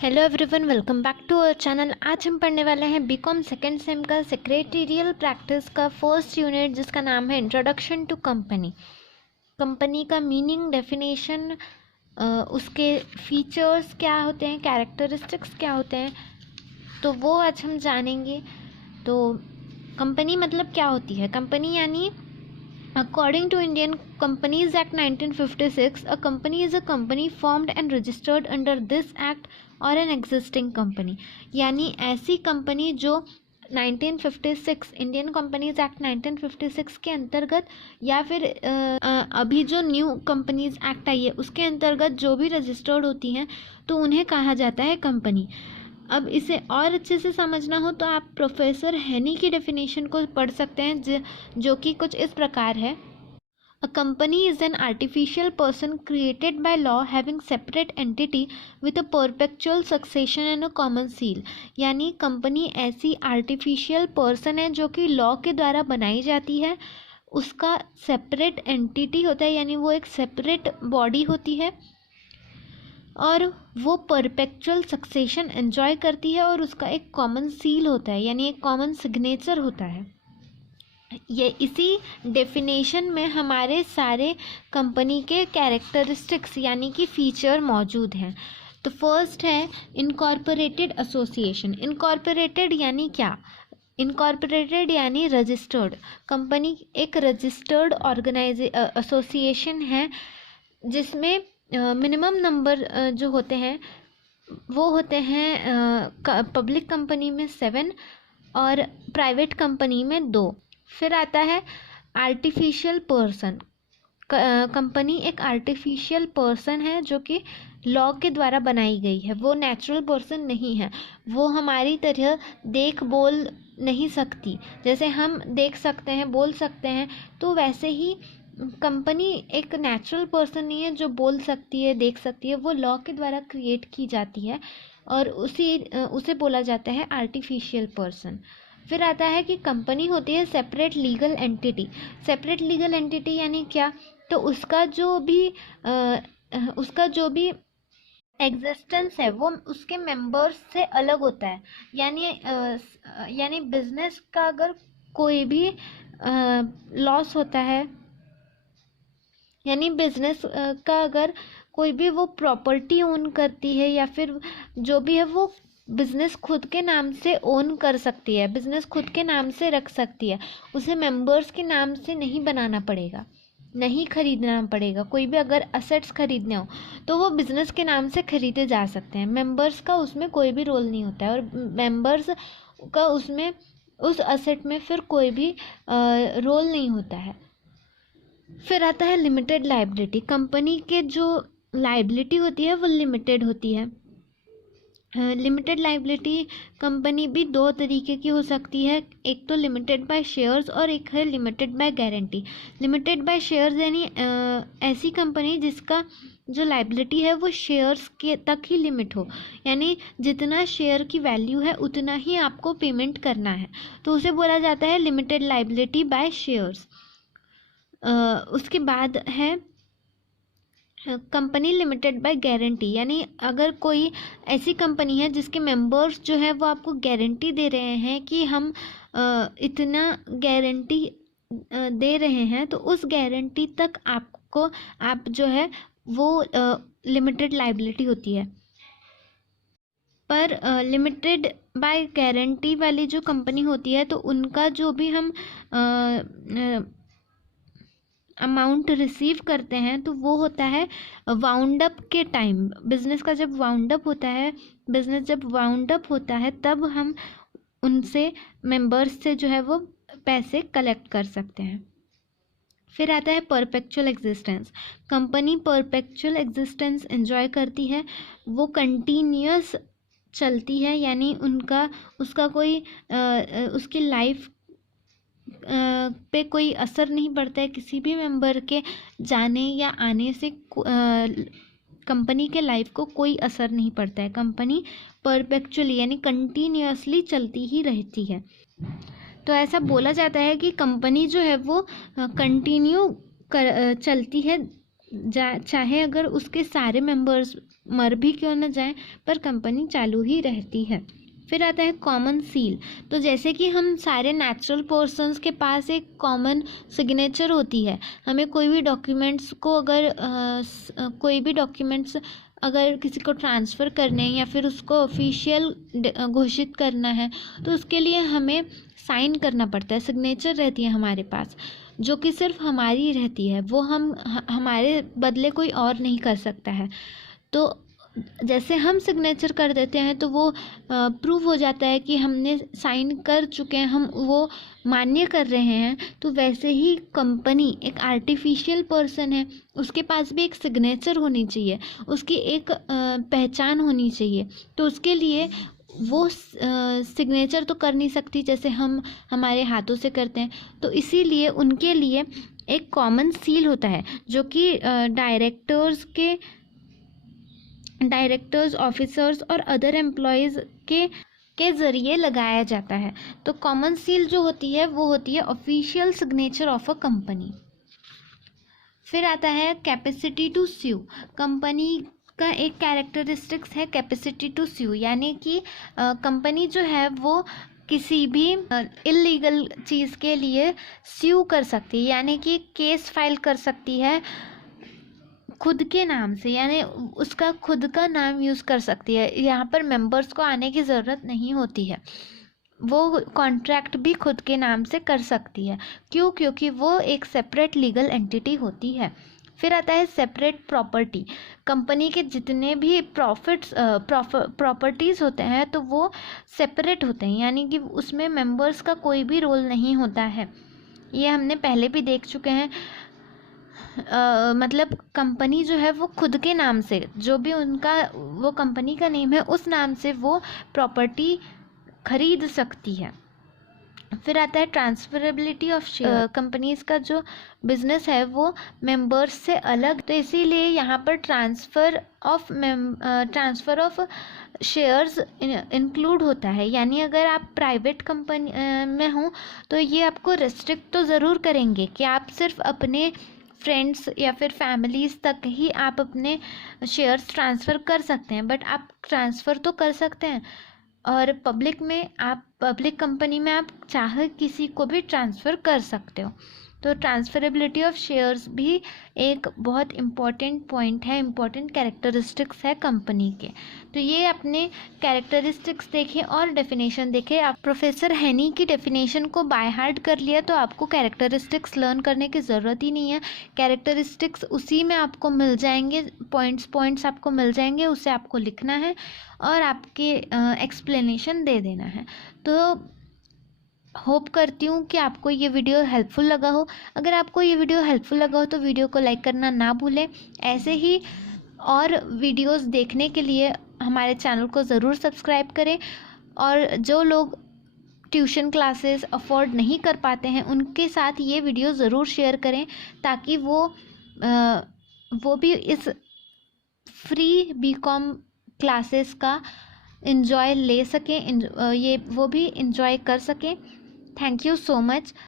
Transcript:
Hello everyone, welcome back to our channel. आज हम पढ़ने वाले हैं बीकॉम सेकेंड सेम का सेक्रेटेरियल प्रैक्टिस का फर्स्ट यूनिट, जिसका नाम है इंट्रोडक्शन टू कंपनी। कंपनी का मीनिंग, डेफिनेशन, उसके फीचर्स क्या होते हैं, कैरेक्टरिस्टिक्स क्या होते हैं, तो वो आज हम जानेंगे। तो कंपनी मतलब क्या होती है? कंपनी यानी According to Indian Companies Act 1956, a company is a company formed and registered under this act or an existing company। यानी ऐसी कंपनी जो 1956 इंडियन कंपनीज एक्ट 1956 के अंतर्गत या फिर अभी जो न्यू कंपनीज एक्ट आई है उसके अंतर्गत जो भी रजिस्टर्ड होती हैं तो उन्हें कहा जाता है कंपनी। अब इसे और अच्छे से समझना हो तो आप प्रोफेसर हेनी की डेफिनेशन को पढ़ सकते हैं, जो कि कुछ इस प्रकार है। A company is an artificial person created by law having separate entity with a perpetual succession and a common seal. यानी कंपनी ऐसी आर्टिफिशियल पर्सन है जो कि लॉ के द्वारा बनाई जाती है, उसका सेपरेट एंटिटी होता है, यानी वो एक सेपरेट बॉडी होती है और वो परपेचुअल सक्सेशन एंजॉय करती है और उसका एक कॉमन सील होता है, यानी एक कॉमन सिग्नेचर होता है। ये इसी डेफिनेशन में हमारे सारे कंपनी के कैरेक्टरिस्टिक्स यानी कि फीचर मौजूद हैं। तो फर्स्ट है इनकॉर्पोरेटेड एसोसिएशन। इनकॉर्पोरेटेड यानी क्या? इनकॉर्पोरेटेड यानी रजिस्टर्ड। कंपनी एक रजिस्टर्ड एसोसिएशन है जिसमें मिनिमम नंबर जो होते हैं वो होते हैं पब्लिक कंपनी में 7 और प्राइवेट कंपनी में 2। फिर आता है आर्टिफिशियल पर्सन। कंपनी एक आर्टिफिशियल पर्सन है जो कि लॉ के द्वारा बनाई गई है, वो नेचुरल पर्सन नहीं है, वो हमारी तरह देख बोल नहीं सकती। जैसे हम देख सकते हैं, बोल सकते हैं, तो वैसे ही कंपनी एक नेचुरल पर्सन नहीं है जो बोल सकती है, देख सकती है। वो लॉ के द्वारा क्रिएट की जाती है और उसे बोला जाता है आर्टिफिशियल पर्सन। फिर आता है कि कंपनी होती है separate legal entity. Separate legal entity यानी क्या? तो उसका जो भी एग्जिस्टेंस है वो उसके मेंबर्स से अलग होता है। यानी बिजनेस का अगर कोई भी लॉस होता है, यानी बिजनेस का अगर कोई भी वो प्रॉपर्टी ओन करती है या फिर जो भी है वो बिजनेस खुद के नाम से ओन कर सकती है, बिजनेस खुद के नाम से रख सकती है, उसे मेंबर्स के नाम से नहीं बनाना पड़ेगा, नहीं खरीदना पड़ेगा। कोई भी अगर असेट्स खरीदने हो तो वो बिजनेस के नाम से खरीदे जा सकते हैं। मेंबर्स का उसमें कोई भी रोल नहीं होता है और मेंबर्स का उसमें उस असेट में फिर कोई भी रोल नहीं होता है। फिर आता है लिमिटेड लाइबिलिटी। कंपनी के जो लाइबिलिटी होती है वो लिमिटेड होती है। लिमिटेड लाइबिलिटी कंपनी भी 2 तरीके की हो सकती है, एक तो लिमिटेड बाय शेयर्स और एक है limited by guarantee. Limited by shares यानी ऐसी कंपनी जिसका जो लाइबिलिटी है वो शेयर्स के तक ही लिमिट हो, यानी जितना शेयर की वैल्यू है उतना ही आपको पेमेंट करना है, तो उसे बोला जाता है लिमिटेड लाइबिलिटी बाय शेयर्स। उसके बाद है कंपनी लिमिटेड बाय गारंटी, यानी अगर कोई ऐसी कंपनी है जिसके मेंबर्स जो है वो आपको गारंटी दे रहे हैं कि हम इतना गारंटी दे रहे हैं, तो उस गारंटी तक आप जो है वो लिमिटेड लाइबिलिटी होती है। पर लिमिटेड बाय गारंटी वाली जो कंपनी होती है तो उनका जो भी हम अमाउंट रिसीव करते हैं तो वो होता है वाउंड अप के टाइम। बिजनेस का जब वाउंड अप होता है, बिजनेस जब वाउंड अप होता है तब हम उनसे मेंबर्स से जो है वो पैसे कलेक्ट कर सकते हैं। फिर आता है perpetual existence. Company perpetual existence enjoy करती है, वो कंटिन्यूअस चलती है, यानी उसका कोई उसकी लाइफ पे कोई असर नहीं पड़ता है, किसी भी मेंबर के जाने या आने से कंपनी के लाइफ को कोई असर नहीं पड़ता है। कंपनी परपेचुअली यानी कंटिन्यूअसली चलती ही रहती है। तो ऐसा बोला जाता है कि कंपनी जो है वो चलती है, चाहे अगर उसके सारे मेंबर्स मर भी क्यों न जाए पर कंपनी चालू ही रहती है। फिर आता है कॉमन सील। तो जैसे कि हम सारे नेचुरल पर्सन्स के पास एक कॉमन सिग्नेचर होती है, हमें कोई भी डॉक्यूमेंट्स अगर किसी को ट्रांसफ़र करने हैं या फिर उसको ऑफिशियल घोषित करना है तो उसके लिए हमें साइन करना पड़ता है, सिग्नेचर रहती है हमारे पास जो कि सिर्फ हमारी रहती है, वो हमारे बदले कोई और नहीं कर सकता है। तो जैसे हम सिग्नेचर कर देते हैं तो वो प्रूव हो जाता है कि हमने साइन कर चुके हैं, हम वो मान्य कर रहे हैं। तो वैसे ही कंपनी एक आर्टिफिशियल पर्सन है, उसके पास भी एक सिग्नेचर होनी चाहिए, उसकी एक पहचान होनी चाहिए। तो उसके लिए वो सिग्नेचर तो कर नहीं सकती जैसे हम हमारे हाथों से करते हैं, तो इसीलिए उनके लिए एक कॉमन सील होता है जो कि डायरेक्टर्स, ऑफिसर्स और अदर एम्प्लॉयज़ के ज़रिए लगाया जाता है। तो कॉमन सील जो होती है वो होती है official signature of a company. फिर आता है कैपेसिटी टू स्यू। कंपनी का एक कैरेक्टरिस्टिक्स है कैपेसिटी टू स्यू, यानी कि कंपनी जो है वो किसी भी इलीगल चीज़ के लिए स्यू कर सकती है, यानी कि केस फाइल कर सकती है खुद के नाम से, यानी उसका खुद का नाम यूज़ कर सकती है। यहाँ पर मेंबर्स को आने की ज़रूरत नहीं होती है, वो कॉन्ट्रैक्ट भी खुद के नाम से कर सकती है। क्यों? क्योंकि वो एक सेपरेट लीगल एंटिटी होती है। फिर आता है सेपरेट प्रॉपर्टी। कंपनी के जितने भी प्रॉपर्टीज़ होते हैं तो वो सेपरेट होते हैं, यानी कि उसमें मेंबर्स का कोई भी रोल नहीं होता है। ये हमने पहले भी देख चुके हैं। मतलब कंपनी जो है वो खुद के नाम से, जो भी उनका वो कंपनी का नेम है उस नाम से वो प्रॉपर्टी खरीद सकती है। फिर आता है ट्रांसफरेबिलिटी ऑफ शेयर। कंपनीज का जो बिजनेस है वो मेंबर्स से अलग, तो इसीलिए यहाँ पर ट्रांसफ़र ऑफ शेयर्स इंक्लूड होता है। यानी अगर आप प्राइवेट कंपनी में हो तो ये आपको रेस्ट्रिक्ट तो ज़रूर करेंगे कि आप सिर्फ अपने फ्रेंड्स या फिर फैमिलीज़ तक ही आप अपने शेयर्स ट्रांसफ़र कर सकते हैं, बट आप ट्रांसफ़र तो कर सकते हैं। और पब्लिक कंपनी में आप चाहे किसी को भी ट्रांसफ़र कर सकते हो। तो ट्रांसफरेबिलिटी ऑफ शेयर्स भी एक बहुत इम्पॉर्टेंट पॉइंट है, इम्पॉर्टेंट कैरेक्टरिस्टिक्स है कंपनी के। तो ये अपने कैरेक्टरिस्टिक्स देखें और डेफिनेशन देखें। आप प्रोफेसर हैनी की डेफिनेशन को बाय हार्ट कर लिया तो आपको कैरेक्टरिस्टिक्स लर्न करने की ज़रूरत ही नहीं है। कैरेक्टरिस्टिक्स उसी में आपको मिल जाएंगे, पॉइंट्स आपको मिल जाएंगे, उसे आपको लिखना है और आपके एक्सप्लेनेशन दे देना है। तो होप करती हूँ कि आपको ये वीडियो हेल्पफुल लगा हो। अगर आपको ये वीडियो हेल्पफुल लगा हो तो वीडियो को लाइक करना ना भूलें। ऐसे ही और वीडियोस देखने के लिए हमारे चैनल को ज़रूर सब्सक्राइब करें। और जो लोग ट्यूशन क्लासेस अफोर्ड नहीं कर पाते हैं उनके साथ ये वीडियो ज़रूर शेयर करें ताकि वो भी इस फ्री बीकॉम क्लासेस का एंजॉय ले सकें, वो भी एंजॉय कर सकें। Thank you so much.